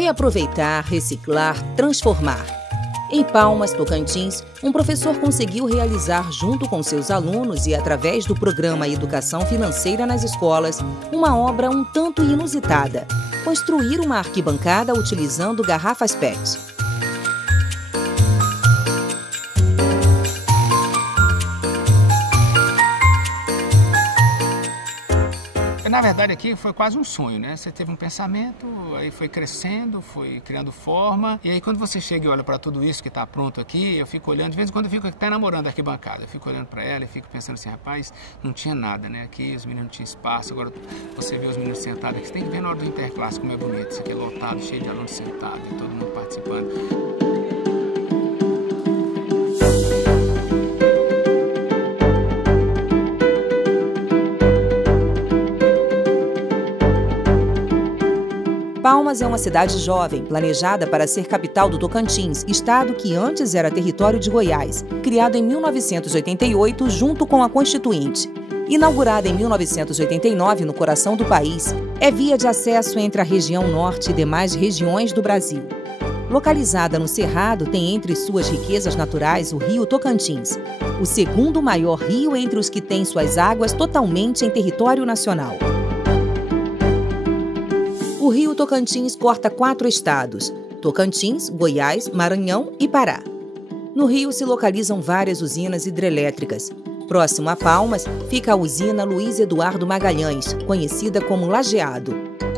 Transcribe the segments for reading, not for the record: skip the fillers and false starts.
Reaproveitar, reciclar, transformar. Em Palmas, Tocantins, um professor conseguiu realizar junto com seus alunos e através do programa Educação Financeira nas Escolas, uma obra um tanto inusitada: construir uma arquibancada utilizando garrafas PET. Na verdade, aqui foi quase um sonho, né? Você teve um pensamento, aí foi crescendo, foi criando forma. E aí, quando você chega e olha para tudo isso que está pronto aqui, eu fico olhando, de vez em quando eu fico até namorando a arquibancada. Eu fico olhando para ela e fico pensando assim, rapaz, não tinha nada, né? Aqui os meninos não tinham espaço, agora você vê os meninos sentados aqui. Você tem que ver na hora do interclasse como é bonito. Isso aqui é lotado, cheio de alunos sentados e todo mundo participando. Palmas é uma cidade jovem, planejada para ser capital do Tocantins, estado que antes era território de Goiás, criado em 1988 junto com a Constituinte. Inaugurada em 1989 no coração do país, é via de acesso entre a região norte e demais regiões do Brasil. Localizada no Cerrado, tem entre suas riquezas naturais o rio Tocantins, o segundo maior rio entre os que têm suas águas totalmente em território nacional. O rio Tocantins corta 4 estados: Tocantins, Goiás, Maranhão e Pará. No rio se localizam várias usinas hidrelétricas. Próximo a Palmas fica a usina Luiz Eduardo Magalhães, conhecida como Lajeado.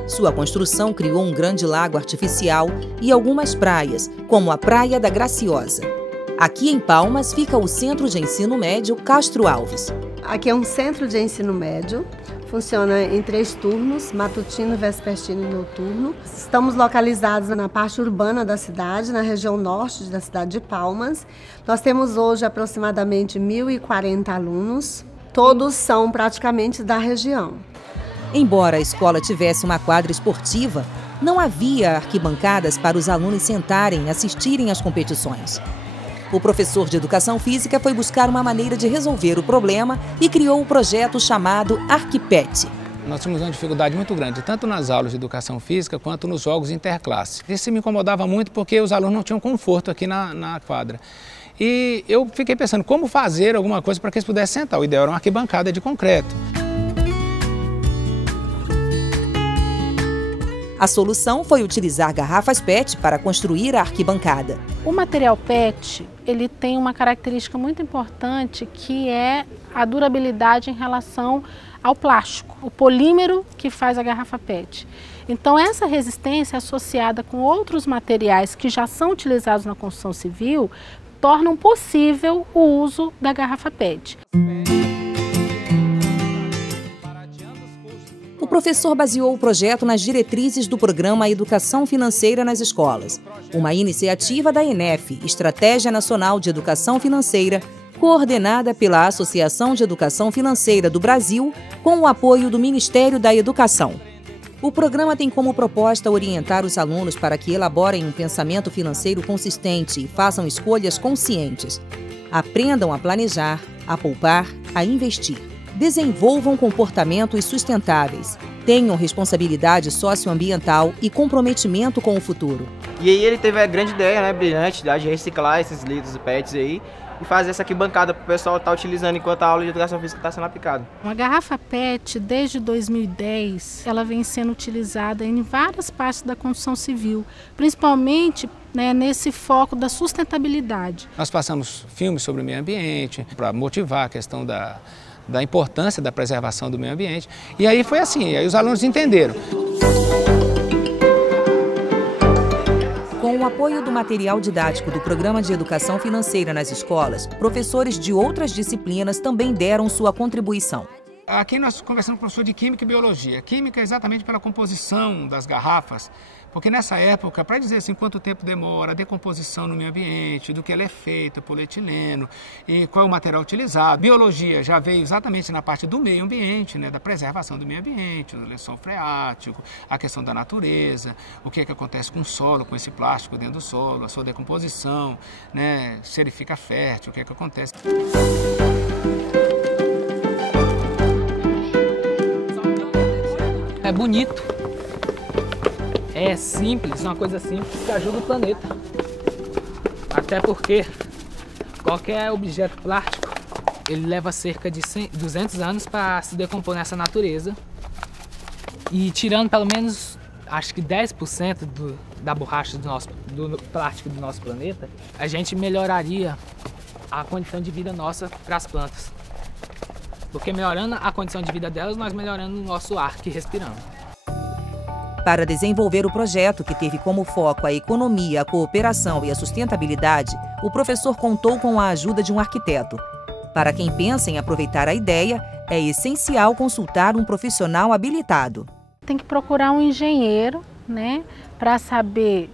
Sua construção criou um grande lago artificial e algumas praias, como a Praia da Graciosa. Aqui em Palmas fica o Centro de Ensino Médio Castro Alves. Aqui é um centro de ensino médio. Funciona em 3 turnos, matutino, vespertino e noturno. Estamos localizados na parte urbana da cidade, na região norte da cidade de Palmas. Nós temos hoje aproximadamente 1.040 alunos, todos são praticamente da região. Embora a escola tivesse uma quadra esportiva, não havia arquibancadas para os alunos sentarem e assistirem às competições. O professor de Educação Física foi buscar uma maneira de resolver o problema e criou o projeto chamado ArquiPET. Nós tínhamos uma dificuldade muito grande, tanto nas aulas de Educação Física quanto nos jogos interclasse. Isso me incomodava muito porque os alunos não tinham conforto aqui na quadra. E eu fiquei pensando como fazer alguma coisa para que eles pudessem sentar. O ideal era uma arquibancada de concreto. A solução foi utilizar garrafas PET para construir a arquibancada. O material PET, ele tem uma característica muito importante que é a durabilidade em relação ao plástico, o polímero que faz a garrafa PET. Então essa resistência associada com outros materiais que já são utilizados na construção civil tornam possível o uso da garrafa PET. O professor baseou o projeto nas diretrizes do programa Educação Financeira nas Escolas, uma iniciativa da ENEF, Estratégia Nacional de Educação Financeira, coordenada pela Associação de Educação Financeira do Brasil, com o apoio do Ministério da Educação. O programa tem como proposta orientar os alunos para que elaborem um pensamento financeiro consistente e façam escolhas conscientes. Aprendam a planejar, a poupar, a investir. Desenvolvam comportamentos sustentáveis, tenham responsabilidade socioambiental e comprometimento com o futuro. E aí ele teve a grande ideia, né, brilhante, de reciclar esses litros de PETs aí e fazer essa aqui bancada para o pessoal estar utilizando enquanto a aula de Educação Física está sendo aplicada. Uma garrafa PET, desde 2010, ela vem sendo utilizada em várias partes da construção civil, principalmente nesse foco da sustentabilidade. Nós passamos filmes sobre o meio ambiente para motivar a questão da importância da preservação do meio ambiente. E aí foi assim, aí os alunos entenderam. Com o apoio do material didático do Programa de Educação Financeira nas Escolas, professores de outras disciplinas também deram sua contribuição. Aqui nós conversamos com o professor de Química e Biologia. Química é exatamente pela composição das garrafas, porque nessa época, para dizer assim quanto tempo demora a decomposição no meio ambiente, do que ela é feita, polietileno, e qual é o material utilizado. Biologia já veio exatamente na parte do meio ambiente, né, da preservação do meio ambiente, o lençol freático, a questão da natureza, o que é que acontece com o solo, com esse plástico dentro do solo, a sua decomposição, né, se ele fica fértil, o que é que acontece. É bonito. É simples, uma coisa simples que ajuda o planeta. Até porque qualquer objeto plástico, ele leva cerca de 200 anos para se decompor nessa natureza. E tirando pelo menos, acho que 10% da borracha do plástico do nosso planeta, a gente melhoraria a condição de vida nossa para as plantas. Porque melhorando a condição de vida delas, nós melhorando o nosso ar que respiramos. Para desenvolver o projeto, que teve como foco a economia, a cooperação e a sustentabilidade, o professor contou com a ajuda de um arquiteto. Para quem pensa em aproveitar a ideia, é essencial consultar um profissional habilitado. Tem que procurar um engenheiro, né, para saber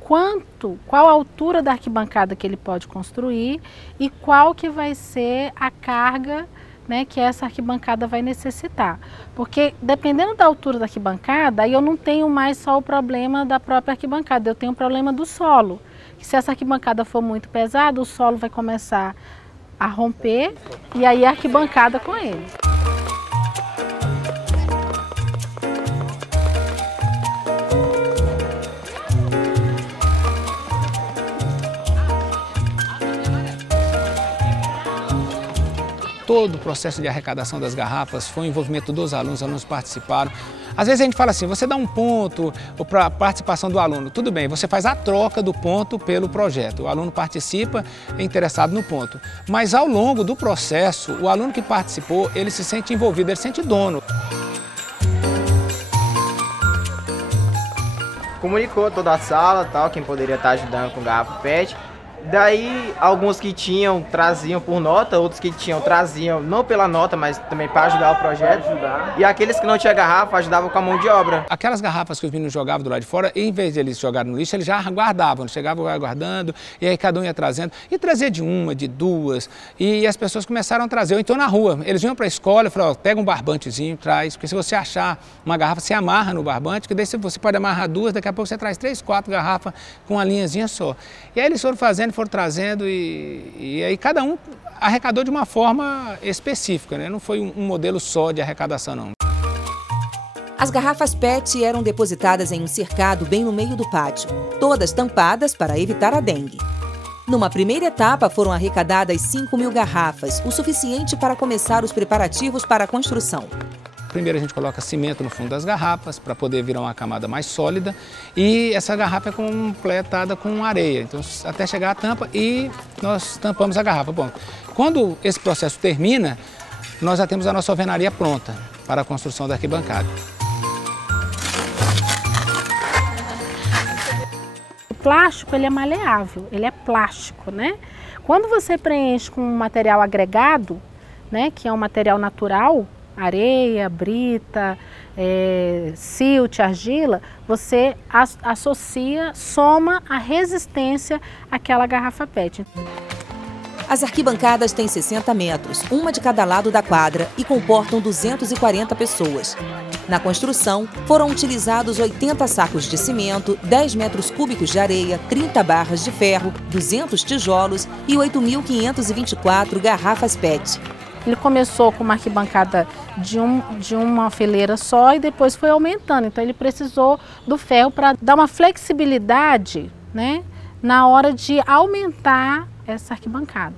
qual a altura da arquibancada que ele pode construir e qual que vai ser a carga, né, que essa arquibancada vai necessitar. Porque dependendo da altura da arquibancada, aí eu não tenho mais só o problema da própria arquibancada, eu tenho o problema do solo. Que se essa arquibancada for muito pesada, o solo vai começar a romper e aí a arquibancada com ele. Todo o processo de arrecadação das garrafas foi o envolvimento dos alunos, os alunos participaram. Às vezes a gente fala assim, você dá um ponto para a participação do aluno, tudo bem, você faz a troca do ponto pelo projeto, o aluno participa, é interessado no ponto. Mas ao longo do processo, o aluno que participou, ele se sente envolvido, ele se sente dono. Comunicou toda a sala, tal, quem poderia estar ajudando com garrafa PET. Daí, alguns que tinham, traziam por nota, outros que tinham, traziam não pela nota, mas também para ajudar o projeto. E aqueles que não tinham garrafa, ajudavam com a mão de obra. Aquelas garrafas que os meninos jogavam do lado de fora, em vez de eles jogarem no lixo, eles já guardavam, chegavam guardando, e aí cada um ia trazendo. E trazia de uma, de duas, e as pessoas começaram a trazer. Ou então na rua, eles iam para a escola e falavam, pega um barbantezinho, traz, porque se você achar uma garrafa, você amarra no barbante, que daí você pode amarrar duas, daqui a pouco você traz 3, 4 garrafas com uma linhazinha só. E aí eles foram fazendo, foram trazendo e aí cada um arrecadou de uma forma específica, né? Não foi um modelo só de arrecadação, não. As garrafas PET eram depositadas em um cercado bem no meio do pátio, todas tampadas para evitar a dengue. Numa primeira etapa foram arrecadadas 5.000 garrafas, o suficiente para começar os preparativos para a construção. Primeiro a gente coloca cimento no fundo das garrafas para poder virar uma camada mais sólida e essa garrafa é completada com areia, então até chegar a tampa e nós tampamos a garrafa. Bom, quando esse processo termina, nós já temos a nossa alvenaria pronta para a construção da arquibancada. O plástico, ele é maleável, ele é plástico, né? Quando você preenche com um material agregado, né, que é um material natural, areia, brita, silt, argila, você associa, soma a resistência àquela garrafa PET. As arquibancadas têm 60 metros, uma de cada lado da quadra e comportam 240 pessoas. Na construção, foram utilizados 80 sacos de cimento, 10 metros cúbicos de areia, 30 barras de ferro, 200 tijolos e 8.524 garrafas PET. Ele começou com uma arquibancada de uma fileira só e depois foi aumentando. Então ele precisou do ferro para dar uma flexibilidade, né, na hora de aumentar essa arquibancada.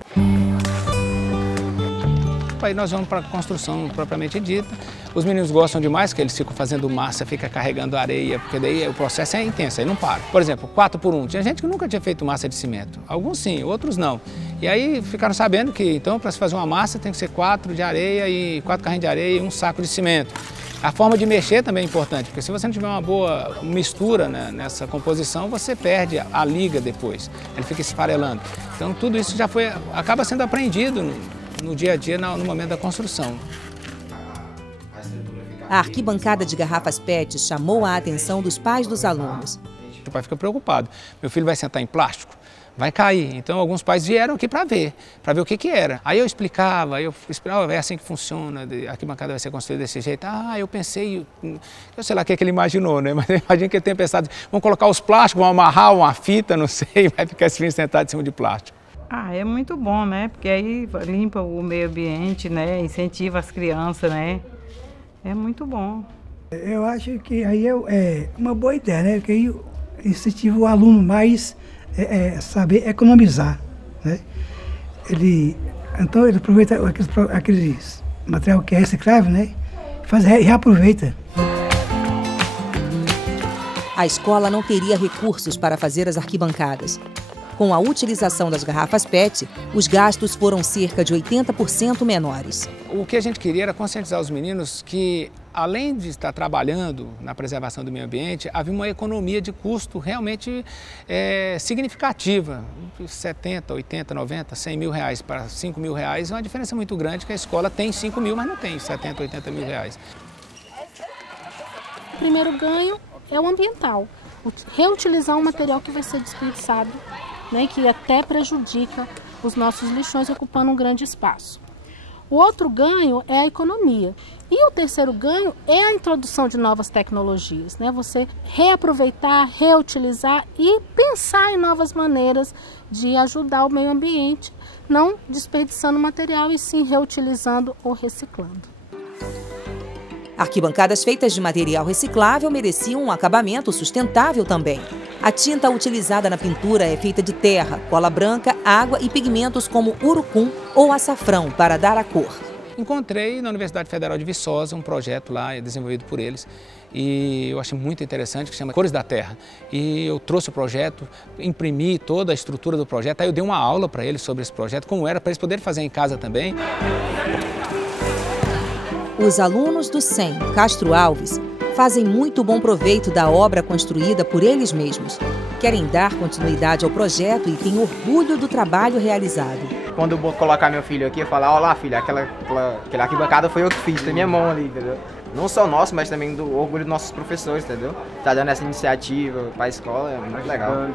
Aí nós vamos para a construção propriamente dita. Os meninos gostam demais, que eles ficam fazendo massa, ficam carregando areia, porque daí o processo é intenso, aí não para. Por exemplo, 4x1. Tinha gente que nunca tinha feito massa de cimento. Alguns sim, outros não. E aí ficaram sabendo que, então, para se fazer uma massa, tem que ser 4 de areia e 4 carrinhos de areia e um saco de cimento. A forma de mexer também é importante, porque se você não tiver uma boa mistura, né, nessa composição, você perde a liga depois. Ele fica esfarelando. Então, tudo isso já acaba sendo aprendido no dia a dia, no momento da construção. A arquibancada de garrafas PET chamou a atenção dos pais dos alunos. O pai fica preocupado. Meu filho vai sentar em plástico? Vai cair. Então, alguns pais vieram aqui para ver o que era. Aí eu explicava, é assim que funciona, a arquibancada vai ser construída desse jeito. Ah, eu pensei, eu sei lá o que ele imaginou, né? Mas eu imagino que ele tenha pensado, vamos colocar os plásticos, vamos amarrar uma fita, não sei, vai ficar esse filho sentado em cima de plástico. Ah, é muito bom, né? Porque aí limpa o meio ambiente, né? Incentiva as crianças, né? É muito bom. Eu acho que aí é uma boa ideia, né? Porque aí incentiva o aluno mais saber economizar, né? Então ele aproveita aqueles material que é reciclável, né? Reaproveita. A escola não teria recursos para fazer as arquibancadas. Com a utilização das garrafas PET, os gastos foram cerca de 80% menores. O que a gente queria era conscientizar os meninos que, além de estar trabalhando na preservação do meio ambiente, havia uma economia de custo realmente significativa. 70, 80, 90, 100 mil reais para 5 mil reais é uma diferença muito grande, que a escola tem 5 mil, mas não tem 70, 80 mil reais. O primeiro ganho é o ambiental. Reutilizar um material que vai ser desperdiçado, né, que até prejudica os nossos lixões, ocupando um grande espaço. O outro ganho é a economia. E o terceiro ganho é a introdução de novas tecnologias, né? Você reaproveitar, reutilizar e pensar em novas maneiras de ajudar o meio ambiente, não desperdiçando material e sim reutilizando ou reciclando. Arquibancadas feitas de material reciclável mereciam um acabamento sustentável também. A tinta utilizada na pintura é feita de terra, cola branca, água e pigmentos como urucum ou açafrão para dar a cor. Encontrei na Universidade Federal de Viçosa um projeto lá desenvolvido por eles e eu achei muito interessante, que se chama Cores da Terra. E eu trouxe o projeto, imprimi toda a estrutura do projeto, aí eu dei uma aula para eles sobre esse projeto, como era, para eles poderem fazer em casa também. Os alunos do SEM Castro Alves fazem muito bom proveito da obra construída por eles mesmos. Querem dar continuidade ao projeto e têm orgulho do trabalho realizado. Quando eu vou colocar meu filho aqui, eu falo, ó lá, filho, aquela arquibancada foi eu que fiz, tem minha mão ali, entendeu? Não só nosso, mas também do orgulho dos nossos professores, entendeu? Tá dando essa iniciativa para a escola, é muito legal.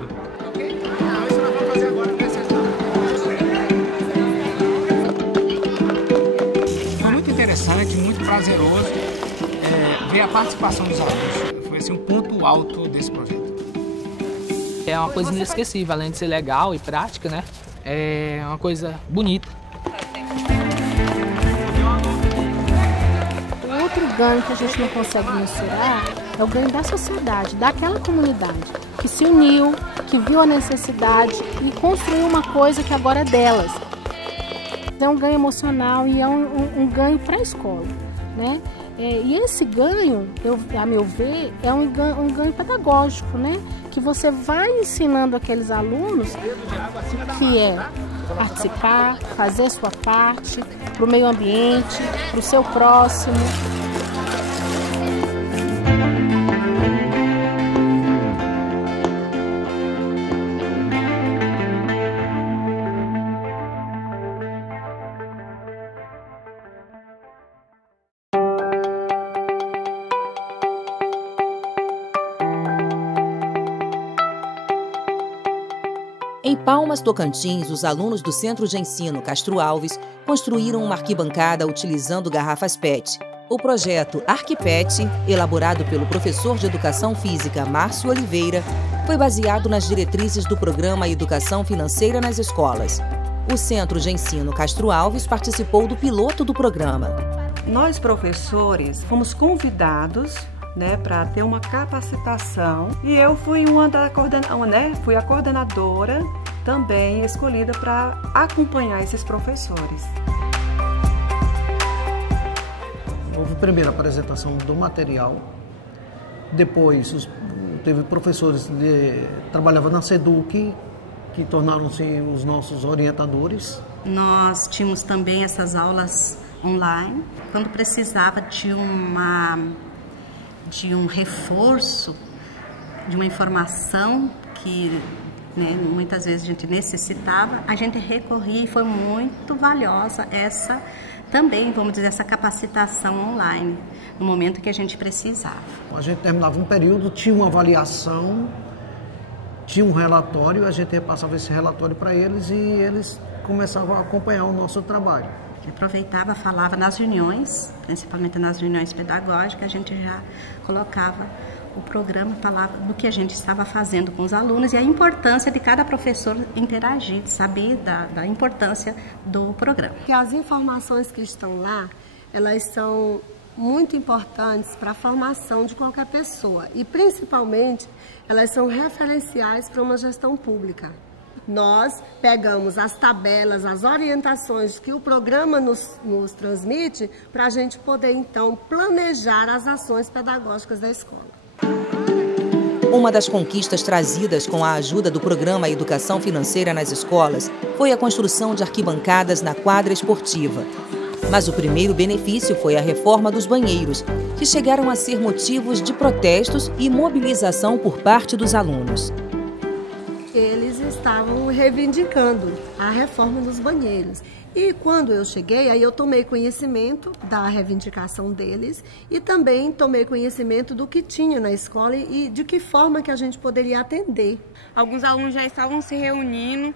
Interessante, muito prazeroso ver a participação dos alunos. Foi assim, um ponto alto desse projeto. É uma coisa inesquecível, além de ser legal e prática, né? É uma coisa bonita. O outro ganho que a gente não consegue mensurar é o ganho da sociedade, daquela comunidade que se uniu, que viu a necessidade e construiu uma coisa que agora é delas. É um ganho emocional e é um ganho para a escola, né? E esse ganho, a meu ver, é um ganho pedagógico, né? Que você vai ensinando aqueles alunos que é participar, fazer a sua parte para o meio ambiente, para o seu próximo. Em Palmas, Tocantins, os alunos do Centro de Ensino Castro Alves construíram uma arquibancada utilizando garrafas PET. O projeto ArquiPET, elaborado pelo professor de Educação Física Márcio Oliveira, foi baseado nas diretrizes do programa Educação Financeira nas Escolas. O Centro de Ensino Castro Alves participou do piloto do programa. Nós, professores, fomos convidados para ter uma capacitação e eu fui fui a coordenadora também escolhida para acompanhar esses professores. Houve primeiro a apresentação do material, depois teve professores que trabalhavam na SEDUC, que tornaram-se os nossos orientadores. Nós tínhamos também essas aulas online, quando precisava de um reforço, de uma informação que muitas vezes a gente necessitava, a gente recorria e foi muito valiosa essa também, vamos dizer, essa capacitação online, no momento que a gente precisava. A gente terminava um período, tinha uma avaliação, tinha um relatório, a gente repassava esse relatório para eles e eles começavam a acompanhar o nosso trabalho. Aproveitava, falava nas reuniões, principalmente nas reuniões pedagógicas, a gente já colocava o programa, falava do que a gente estava fazendo com os alunos e a importância de cada professor interagir, de saber da importância do programa. As informações que estão lá, elas são muito importantes para a formação de qualquer pessoa e, principalmente, elas são referenciais para uma gestão pública. Nós pegamos as tabelas, as orientações que o programa nos transmite para a gente poder, então, planejar as ações pedagógicas da escola. Uma das conquistas trazidas com a ajuda do programa Educação Financeira nas escolas foi a construção de arquibancadas na quadra esportiva. Mas o primeiro benefício foi a reforma dos banheiros, que chegaram a ser motivos de protestos e mobilização por parte dos alunos. Eles estavam reivindicando a reforma dos banheiros. E quando eu cheguei, aí eu tomei conhecimento da reivindicação deles e também tomei conhecimento do que tinha na escola e de que forma que a gente poderia atender. Alguns alunos já estavam se reunindo,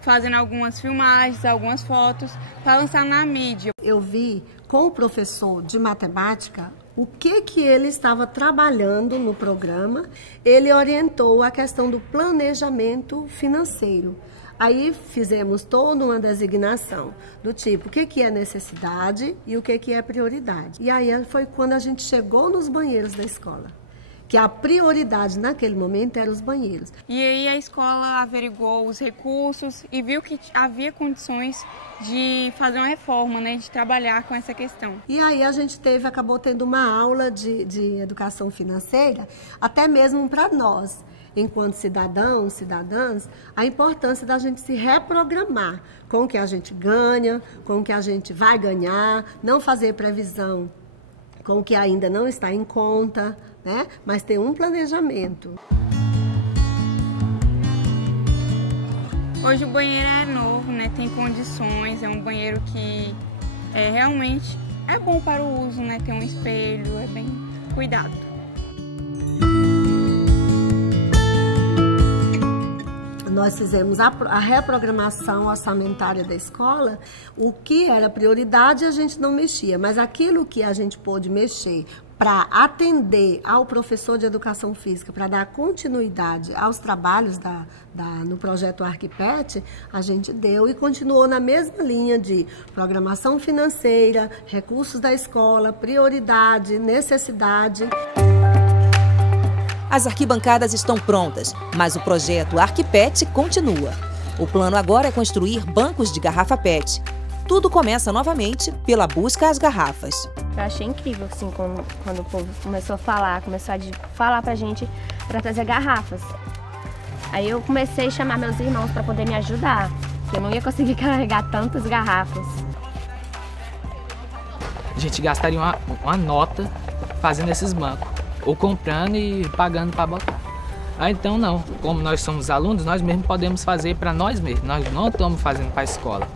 fazendo algumas filmagens, algumas fotos para lançar na mídia. Eu vi com o professor de matemática o que ele estava trabalhando no programa. Ele orientou a questão do planejamento financeiro. Aí fizemos toda uma designação do tipo, o que é necessidade e o que é prioridade. E aí foi quando a gente chegou nos banheiros da escola, que a prioridade naquele momento eram os banheiros. E aí a escola averiguou os recursos e viu que havia condições de fazer uma reforma, né, de trabalhar com essa questão. E aí a gente acabou tendo uma aula de educação financeira, até mesmo para nós, enquanto cidadãos, cidadãs, a importância da gente se reprogramar com o que a gente ganha, com o que a gente vai ganhar, não fazer previsão com o que ainda não está em conta, né? Mas ter um planejamento. Hoje o banheiro é novo, né? Tem condições, é um banheiro que realmente é bom para o uso, né? Tem um espelho, é bem cuidado. Nós fizemos a reprogramação orçamentária da escola. O que era prioridade a gente não mexia, mas aquilo que a gente pôde mexer para atender ao professor de educação física, para dar continuidade aos trabalhos no projeto ArquiPet, a gente deu e continuou na mesma linha de programação financeira, recursos da escola, prioridade, necessidade. As arquibancadas estão prontas, mas o projeto ArquiPet continua. O plano agora é construir bancos de garrafa PET. Tudo começa novamente pela busca às garrafas. Eu achei incrível, assim, quando o povo começou a falar pra gente para trazer garrafas. Aí eu comecei a chamar meus irmãos para poder me ajudar, porque eu não ia conseguir carregar tantas garrafas. A gente gastaria uma nota fazendo esses bancos, ou comprando e pagando para botar. Então não, como nós somos alunos, nós mesmos podemos fazer para nós mesmos. Nós não estamos fazendo para a escola,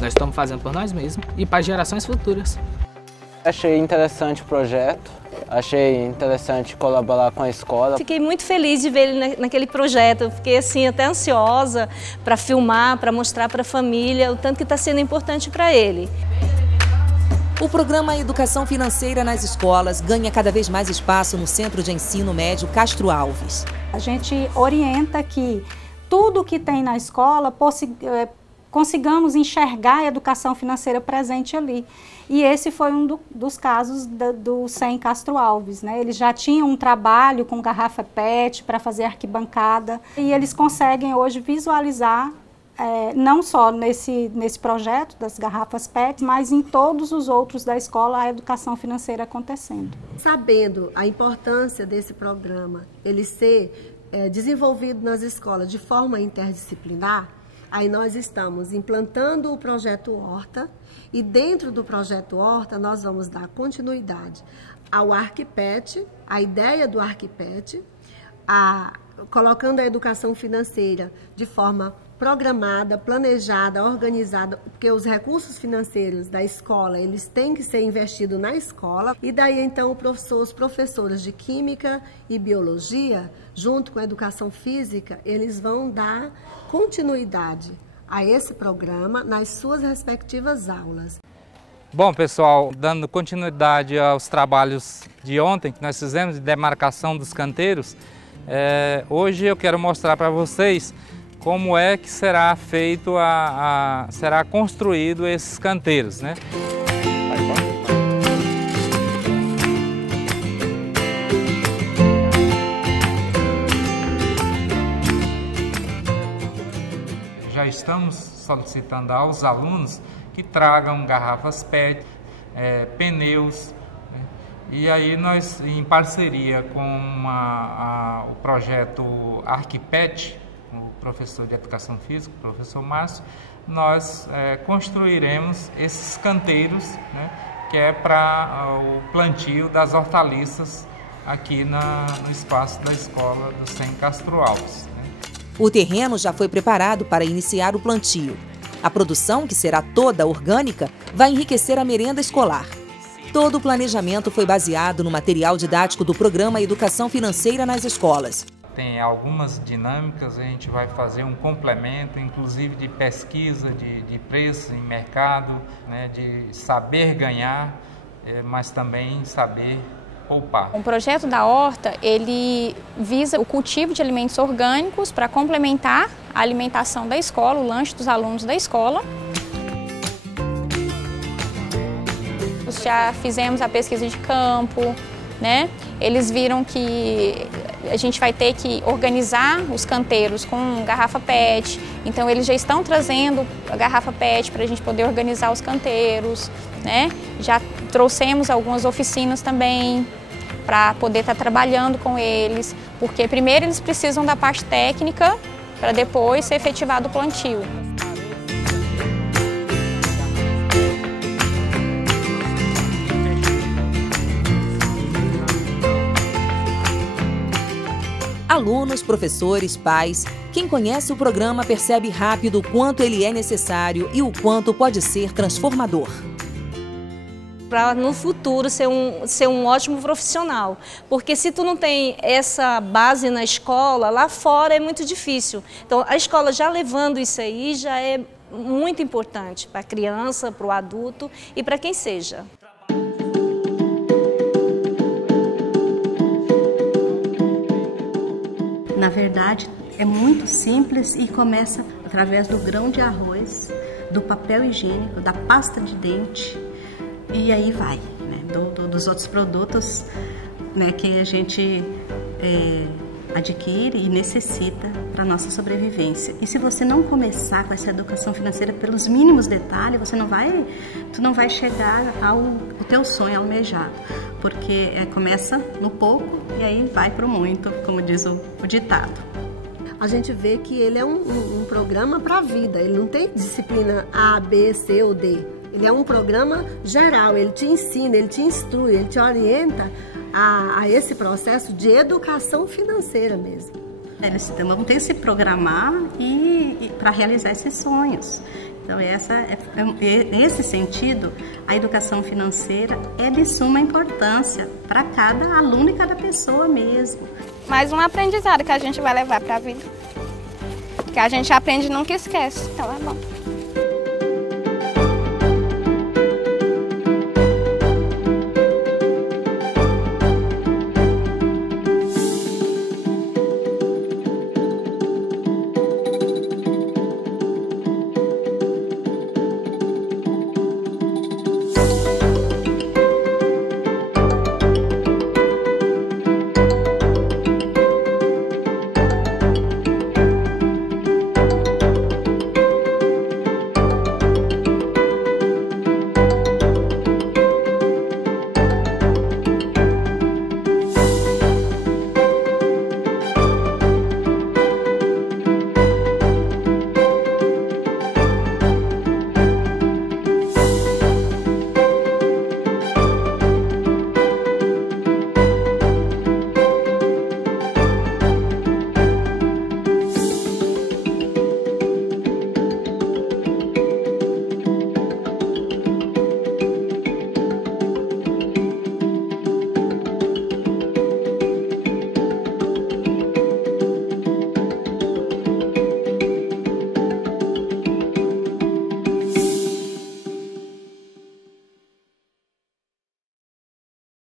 nós estamos fazendo por nós mesmos e para gerações futuras. Achei interessante o projeto, achei interessante colaborar com a escola. Fiquei muito feliz de ver ele naquele projeto, eu fiquei assim até ansiosa para filmar, para mostrar para a família o tanto que está sendo importante para ele. O programa Educação Financeira nas escolas ganha cada vez mais espaço no Centro de Ensino Médio Castro Alves. A gente orienta que tudo que tem na escola consigamos enxergar a educação financeira presente ali. E esse foi um dos casos do SEM Castro Alves, né? Eles já tinham um trabalho com garrafa PET para fazer arquibancada e eles conseguem hoje visualizar não só nesse projeto das garrafas PET, mas em todos os outros da escola, a educação financeira acontecendo. Sabendo a importância desse programa, ele ser desenvolvido nas escolas de forma interdisciplinar, aí nós estamos implantando o projeto Horta e dentro do projeto Horta nós vamos dar continuidade ao ArquiPet, a ideia do ArquiPet, colocando a educação financeira de forma programada, planejada, organizada, porque os recursos financeiros da escola, eles têm que ser investidos na escola, e daí então os professores de Química e Biologia, junto com a Educação Física, eles vão dar continuidade a esse programa nas suas respectivas aulas. Bom, pessoal, dando continuidade aos trabalhos de ontem que nós fizemos de demarcação dos canteiros, hoje eu quero mostrar para vocês como é que será feito, será construído esses canteiros, né? nós estamos solicitando aos alunos que tragam garrafas PET, pneus, né? E aí nós, em parceria com o projeto ArquiPet, o professor de Educação Física, o professor Márcio, nós construiremos esses canteiros, né, que é para o plantio das hortaliças aqui no espaço da escola do SEM Castro Alves, né? O terreno já foi preparado para iniciar o plantio. A produção, que será toda orgânica, vai enriquecer a merenda escolar. Todo o planejamento foi baseado no material didático do programa Educação Financeira nas Escolas. Tem algumas dinâmicas, a gente vai fazer um complemento, inclusive de pesquisa de preços em mercado, né, de saber ganhar, mas também saber poupar. O projeto da horta, ele visa o cultivo de alimentos orgânicos para complementar a alimentação da escola, o lanche dos alunos da escola. Já fizemos a pesquisa de campo, né? Eles viram que a gente vai ter que organizar os canteiros com garrafa PET, então eles já estão trazendo a garrafa PET para a gente poder organizar os canteiros, né? Já trouxemos algumas oficinas também para poder estar trabalhando com eles, porque primeiro eles precisam da parte técnica para depois ser efetivado o plantio. Alunos, professores, pais, quem conhece o programa percebe rápido o quanto ele é necessário e o quanto pode ser transformador. Para no futuro ser um ótimo profissional, porque se tu não tem essa base na escola, lá fora é muito difícil. Então a escola já levando isso aí já é muito importante para a criança, para o adulto e para quem seja. Na verdade, é muito simples e começa através do grão de arroz, do papel higiênico, da pasta de dente e aí vai, né, dos outros produtos, né, que a gente adquire e necessita para a nossa sobrevivência. E se você não começar com essa educação financeira pelos mínimos detalhes, tu não vai chegar ao teu sonho almejado, porque começa no pouco e aí vai para o muito, como diz o ditado. A gente vê que ele é um programa para a vida, ele não tem disciplina A, B, C ou D. Ele é um programa geral, ele te ensina, ele te instrui, ele te orienta a esse processo de educação financeira mesmo. Eles vão ter que se programar e para realizar esses sonhos. Então, nesse sentido, a educação financeira é de suma importância para cada aluno e cada pessoa mesmo. Mais um aprendizado que a gente vai levar para a vida. Que a gente aprende e nunca esquece. Então é bom.